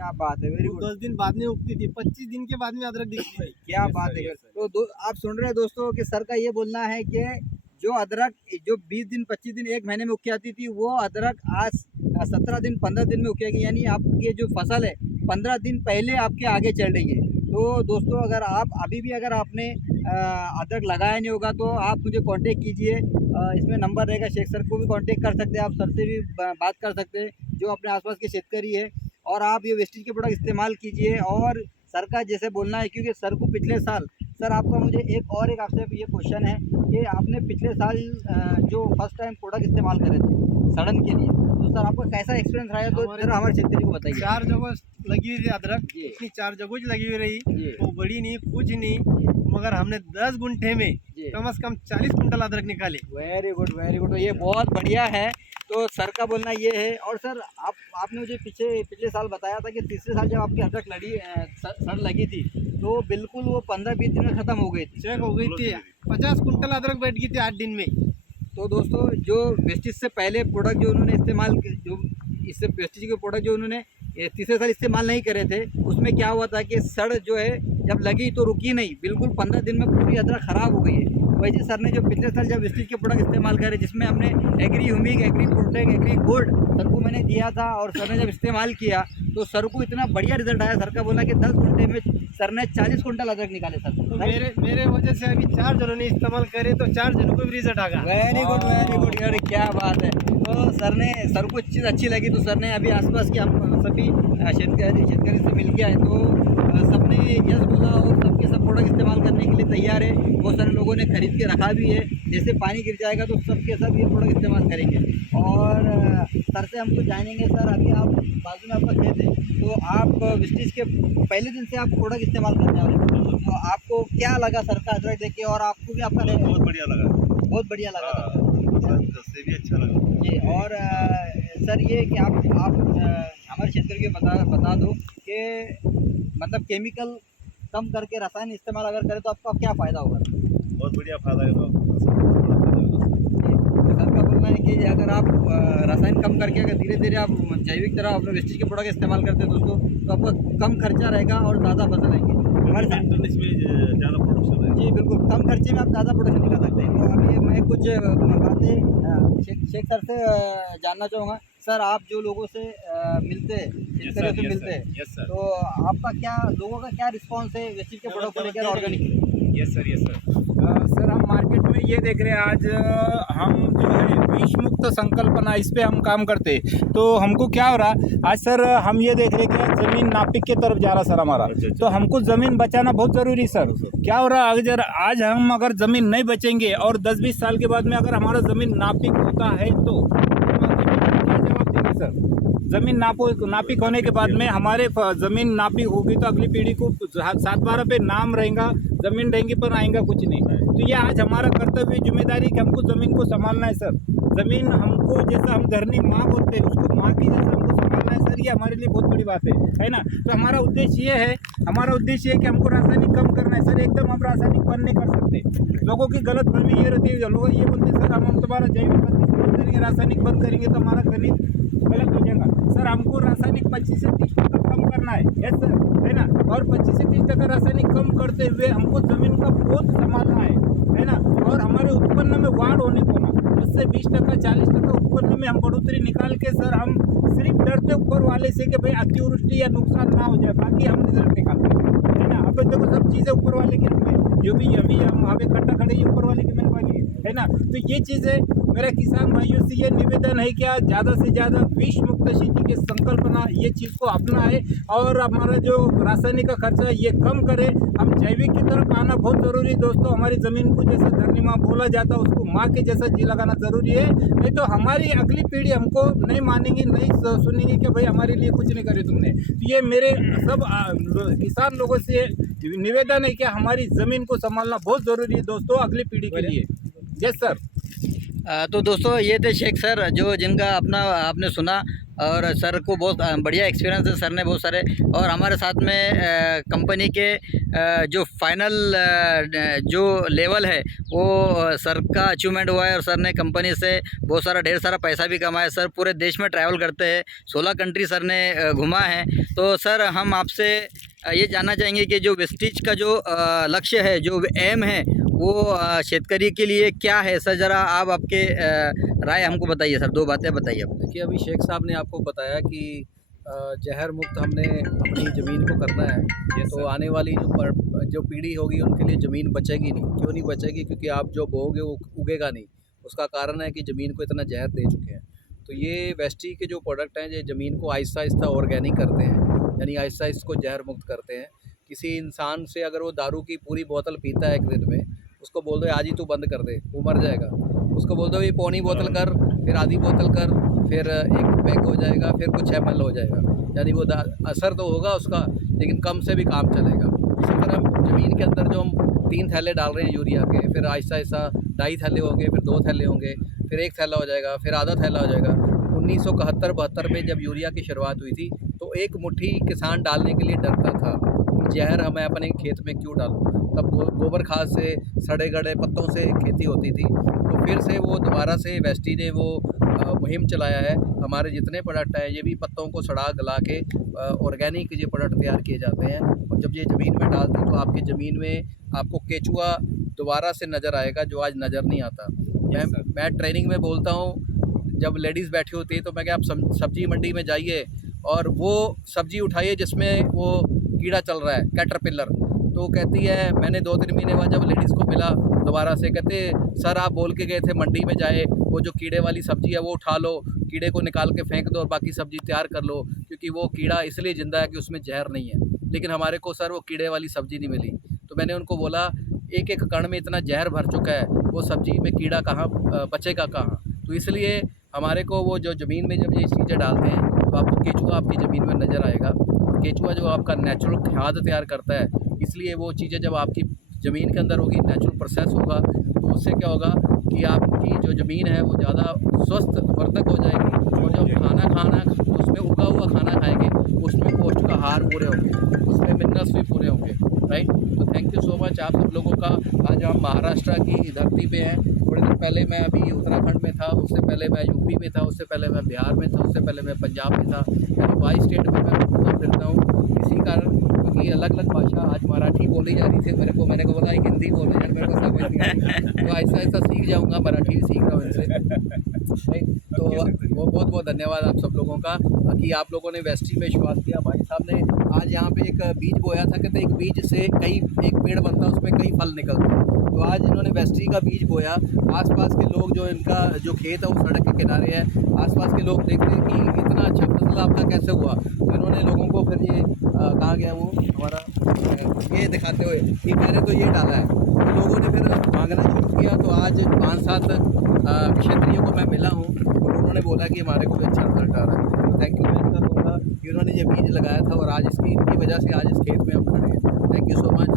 क्या बात है, वेरी वो गुड। 10 दिन बाद में उगती थी, 25 दिन के बाद में अदरक दिखती है। क्या बात है। तो आप सुन रहे हैं दोस्तों कि सर का ये बोलना है कि जो अदरक जो 20 दिन 25 दिन 1 महीने में उग के आती थी, वो अदरक आज 17 दिन 15 दिन में उगेगी, यानी आपकी जो फसल है 15 दिन पहले आपके आगे चल रही है। तो दोस्तों अगर आप अभी भी अगर आपने अदरक लगाया नहीं होगा तो आप मुझे कांटेक्ट कीजिए, इसमें नंबर रहेगा, शेख सर को भी कांटेक्ट कर सकते हैं, आप सर से भी बात कर सकते हैं जो अपने आसपास के शेतकरी है, और आप ये वेस्टेज के प्रोडक्ट इस्तेमाल कीजिए। और सर का जैसे बोलना है, क्योंकि सर को पिछले साल, सर आपका मुझे एक आपसे ये क्वेश्चन है कि आपने पिछले साल जो फर्स्ट टाइम प्रोडक्ट इस्तेमाल करे थे सड़न के लिए, तो सर आपका कैसा एक्सपीरियंस रहा है, तो जरा हमारे क्षेत्र को बताइए। 4 जगह लगी हुई थी अदरक, जी। इतनी 4 जगह लगी हुई रही, जी। वो बड़ी नहीं कुछ नहीं, मगर हमने 10 गुंठे में जी। कम से कम 40 कुंटल अदरक निकाले। वेरी गुड, वेरी गुड, ये बहुत बढ़िया है। तो सर का बोलना ये है। और सर आपने मुझे पिछले साल बताया था कि तीसरे साल जब आपकी अदरक सड़ लगी थी तो बिल्कुल वो 15-20 दिन में ख़त्म हो गई थी, चेक हो गई थी, 50 कुंटल अदरक बैठ गई थी 8 दिन में। तो दोस्तों जो वेस्टेज से पहले प्रोडक्ट जो उन्होंने जो इससे वेस्टेज के प्रोडक्ट जो उन्होंने तीसरे साल इस्तेमाल नहीं करे थे, उसमें क्या हुआ था कि सड़ जो है जब लगी तो रुकी नहीं, बिल्कुल 15 दिन में पूरी अदरक ख़राब हो गई है। वैसे सर ने जो पिछले साल जब वेस्टेज के प्रोडक्ट इस्तेमाल करे, जिसमें हमने Agri Humic, Agri Protect, Agri Gold sir को मैंने दिया था, और सर ने जब इस्तेमाल किया तो सर को इतना बढ़िया रिजल्ट आया। सर का बोला कि 10 घंटे में सर ने 40 कुंटल अदरक निकाले सर। तो मेरे वजह से अभी 4 जनों ने इस्तेमाल करे तो 4 जनों को भी रिजल्ट आ गया। वेरी गुड, वेरी गुड, यार क्या बात है। तो सर को चीज़ अच्छी लगी, तो सर ने अभी आसपास के हम सभी शेतकरी से मिल गया है, तो सबने यस बोला और सबके सब प्रोडक्ट इस्तेमाल करने के लिए तैयार है। बहुत सारे लोगों ने खरीद के रखा भी है, जैसे पानी गिर जाएगा तो सबके सब ये प्रोडक्ट इस्तेमाल करेंगे। और सर से हम कुछ जानेंगे। सर अभी आप बाजू में आपका खेत है, तो आप वेस्टेज के पहले दिन से आप प्रोडक्ट इस्तेमाल करने वाले हैं, तो आपको क्या लगा सर का अदरक देख के, और आपको भी आपका बहुत बढ़िया लगा, बहुत बढ़िया लगा था से भी अच्छा लगा जी। और सर ये कि आप हमारे क्षेत्र के बता दो कि मतलब केमिकल कम करके रसायन इस्तेमाल अगर करें तो आपका क्या फ़ायदा होगा। बहुत बढ़िया फायदा है। सर का बोलना है कि अगर आप रासायन कम करके अगर धीरे धीरे आप जैविक तरह अपने वेस्टेज के प्रोडक्ट इस्तेमाल करते हैं दोस्तों, तो आपका कम खर्चा रहेगा और ज़्यादा फसल आएंगे हमारे साथ। इसमें ज़्यादा प्रोडक्शन है जी बिल्कुल, कम खर्चे में आप ज़्यादा प्रोडक्शन निकाल सकते हैं। तो अभी मैं कुछ बातें शेख सर से जानना चाहूँगा। सर आप जो लोगों से मिलते हैं, शेतकरियों से मिलते हैं, यस सर, तो आपका क्या लोगों का क्या रिस्पांस है वेस्टेज के प्रोडक्ट को लेकर organic? Yes sir, yes sir. Sir हम मार्केट में ये देख रहे हैं, आज हम जो है विष मुक्त संकल्पना इस पे हम काम करते हैं, तो हमको क्या हो रहा आज सर, हम ये देख रहे हैं कि ज़मीन नापिक के तरफ जा रहा सर हमारा, तो हमको ज़मीन बचाना बहुत ज़रूरी सर। क्या हो रहा अगर आज हम अगर ज़मीन नहीं बचेंगे और 10-20 साल के बाद में अगर हमारा ज़मीन नापिक होता है तो क्या जवाब देंगे सर। ज़मीन नापिक होने के बाद में हमारे ज़मीन नापिक होगी तो अगली पीढ़ी को 7-12 पे नाम रहेगा, ज़मीन रहेंगी पर आएगा कुछ नहीं। तो ये आज हमारा कर्तव्य जिम्मेदारी कि हमको ज़मीन को संभालना है सर। ज़मीन हमको जैसा हम धरनी माँ बोलते हैं उसको माँ की जैसा हमको संभालना है सर, ये हमारे लिए बहुत बड़ी बात है ना। तो हमारा उद्देश्य ये है, कि हमको रासायनिक कम करना है सर। एकदम हम रासायनिक बंद नहीं कर सकते। लोगों की गलत फहमी ये रहती है, लोग ये बोलते हैं सर हम तुम्हारा जैविक बंद करेंगे, रासायनिक बंद करेंगे तो हमारा गणित गलत हो जाएगा। सर हमको रासायनिक 25 से 30% कम करना है, यस सर, है ना। और 25 से 30% रासायनिक कम करते हुए हमको ज़मीन का बहुत संभालना है ना। और हमारे उत्पन्न में वाढ़ होने को ना 10 से 20%, 40% उत्पन्न में हम बढ़ोतरी निकाल के सर हम सिर्फ डरते ऊपर वाले से कि भाई अतिवृष्टि या नुकसान ना हो जाए, बाकी हम रिजल्ट निकालते हैं, है ना। अब देखो सब चीज़ें ऊपर वाले के में, जो भी अभी हम आगे कट्टा खड़े ये ऊपर वाले की मेहरबानी है ना। तो ये चीज़ें मेरा किसान भाइयों से ये निवेदन है कि आज ज़्यादा से ज़्यादा विष मुक्त खेती की संकल्पना ये चीज़ को अपनाए और हमारा जो रासायनिक का खर्चा है ये कम करे। हम जैविक की तरफ आना बहुत ज़रूरी है दोस्तों। हमारी ज़मीन को जैसे धरनी माँ बोला जाता है उसको माँ के जैसा जी लगाना ज़रूरी है, नहीं तो हमारी अगली पीढ़ी हमको नहीं मानेंगी, नहीं सुनेंगी कि भाई हमारे लिए कुछ नहीं करे तुमने। तो ये मेरे सब किसान लोगों से निवेदन है कि हमारी ज़मीन को संभालना बहुत ज़रूरी है दोस्तों अगली पीढ़ी के लिए। Yes sir. तो दोस्तों ये थे शेख सर, जो जिनका अपना आपने सुना और सर को बहुत बढ़िया एक्सपीरियंस है, सर ने बहुत सारे। और हमारे साथ में कंपनी के जो फाइनल जो लेवल है वो सर का अचीवमेंट हुआ है, और सर ने कंपनी से बहुत सारा ढेर सारा पैसा भी कमाया। सर पूरे देश में ट्रैवल करते हैं, 16 कंट्री सर ने घुमा है। तो सर हम आपसे ये जानना चाहेंगे कि जो वेस्टीज का जो लक्ष्य है, जो एम है, वो शेतकरी के लिए क्या है सर? ज़रा आप आपके राय हमको बताइए सर, 2 बातें बताइए आप। देखिए, अभी शेख साहब ने आपको बताया कि जहर मुक्त हमने अपनी ज़मीन को करना है। तो आने वाली जो पीढ़ी होगी उनके लिए ज़मीन बचेगी नहीं। क्यों नहीं बचेगी? क्योंकि आप जो बोओगे वो उगेगा नहीं। उसका कारण है कि ज़मीन को इतना जहर दे चुके हैं। तो ये वेस्टी के जो प्रोडक्ट हैं, ये ज़मीन को आहिस्ता आहिस्ता ऑर्गेनिक करते हैं, यानी आहिस्ता आहिस्ता को जहर मुक्त करते हैं। किसी इंसान से अगर वो दारू की पूरी बोतल पीता है एक दिन में, उसको बोल दो आज ही तू बंद कर दे, वो मर जाएगा। उसको बोल दो ये पौनी बोतल कर, फिर आधी बोतल कर, फिर एक पैक हो जाएगा, फिर कुछ ml हो जाएगा। यानी वो असर तो होगा उसका, लेकिन कम से भी काम चलेगा। इसी तरह ज़मीन के अंदर जो हम 3 थैले डाल रहे हैं यूरिया के, फिर आहिस्ता आहिस्ता 2.5 थैले होंगे, फिर 2 थैले होंगे, फिर 1 थैला हो जाएगा, फिर आधा थैला हो जाएगा। 1971-72 में जब यूरिया की शुरुआत हुई थी तो एक मुट्ठी किसान डालने के लिए डरता था कि जहर मैं अपने खेत में क्यों डालूं। तब गोबर खाद से, सड़े गड़े पत्तों से खेती होती थी। तो फिर से वो दोबारा से वेस्टी ने वो मुहिम चलाया है। हमारे जितने प्रोडक्ट हैं ये भी पत्तों को सड़ा गला के ऑर्गेनिक ये प्रोडक्ट तैयार किए जाते हैं। और जब ये ज़मीन में डालते हैं तो आपकी ज़मीन में आपको केचुआ दोबारा से नज़र आएगा, जो आज नज़र नहीं आता। मैं ट्रेनिंग में बोलता हूँ, जब लेडीज़ बैठी होती है तो मैं क्या, आप सब्ज़ी मंडी में जाइए और वो सब्ज़ी उठाइए जिसमें वो कीड़ा चल रहा है, कैटरपिलर। तो कहती है, मैंने 2-3 महीने बाद जब लेडीज़ को मिला दोबारा से, कहते सर आप बोल के गए थे मंडी में जाए, वो जो कीड़े वाली सब्ज़ी है वो उठा लो, कीड़े को निकाल के फेंक दो और बाकी सब्ज़ी तैयार कर लो, क्योंकि वो कीड़ा इसलिए ज़िंदा है कि उसमें जहर नहीं है। लेकिन हमारे को सर वो कीड़े वाली सब्ज़ी नहीं मिली। तो मैंने उनको बोला, एक एक कण में इतना जहर भर चुका है, वो सब्ज़ी में कीड़ा कहाँ बचेगा कहाँ। तो इसलिए हमारे को वो जो ज़मीन में जब ये चीज़ें डालते हैं तो आपको केचुआ आपकी ज़मीन में नज़र आएगा। और केचुआ जो आपका नेचुरल खाद तैयार करता है, इसलिए वो चीज़ें जब आपकी ज़मीन के अंदर होगी, नेचुरल प्रोसेस होगा, तो उससे क्या होगा कि आपकी जो ज़मीन है वो ज़्यादा स्वस्थ वर्धक हो जाएगी। और जब खाना उसमें उगा हुआ खाना खाएंगे, उसमें पौष्टिक आहार पूरे होंगे, उसमें मिनरल्स भी पूरे होंगे, राइट। तो थैंक यू सो मच आप सब लोगों का। आज हम महाराष्ट्र की धरती पे हैं। थोड़े दिन पहले मैं अभी उत्तराखंड में था, उससे पहले मैं यूपी में था, उससे पहले मैं बिहार में था, उससे पहले मैं पंजाब में था। यानी 22 स्टेट में मैं घूमता फिरता हूँ। इसी कारण क्योंकि अलग अलग भाषा, आज मराठी बोली जा रही थी मेरे को बोला एक हिंदी बोलो यार, मेरे को समझ नहीं आई। तो ऐसा ऐसा सीख जाऊँगा, मराठी भी सीख रहा हूँ इनसे, राइट। तो वो बहुत बहुत धन्यवाद आप सब लोगों का कि आप लोगों ने वेस्टी में विश्वास किया। भाई साहब ने आज यहाँ पे एक बीज बोया था, कहते एक बीज से एक पेड़ बनता है, उसमें कई फल निकलते हैं। तो आज इन्होंने वेस्टी का बीज बोया। आसपास के लोग जो इनका जो खेत है वो सड़क के किनारे है, आसपास के लोग देखते हैं कि इतना अच्छा फसल आपका कैसे हुआ। तो इन्होंने लोगों को फिर ये कहाँ गया वो हमारा ये दिखाते हुए कि मैंने तो ये डाला है। तो लोगों ने फिर मांगना शुरू किया। तो आज 5-7 क्षेत्रियों को मैं मिला हूँ और उन्होंने बोला कि हमारे को भी अच्छा रिजल्ट आ रहा है। तो थैंक यू मैं इनका बोला कि उन्होंने ये बीज लगाया था और आज इनकी वजह से आज इस खेत में हम खड़े हैं। Thank you so much.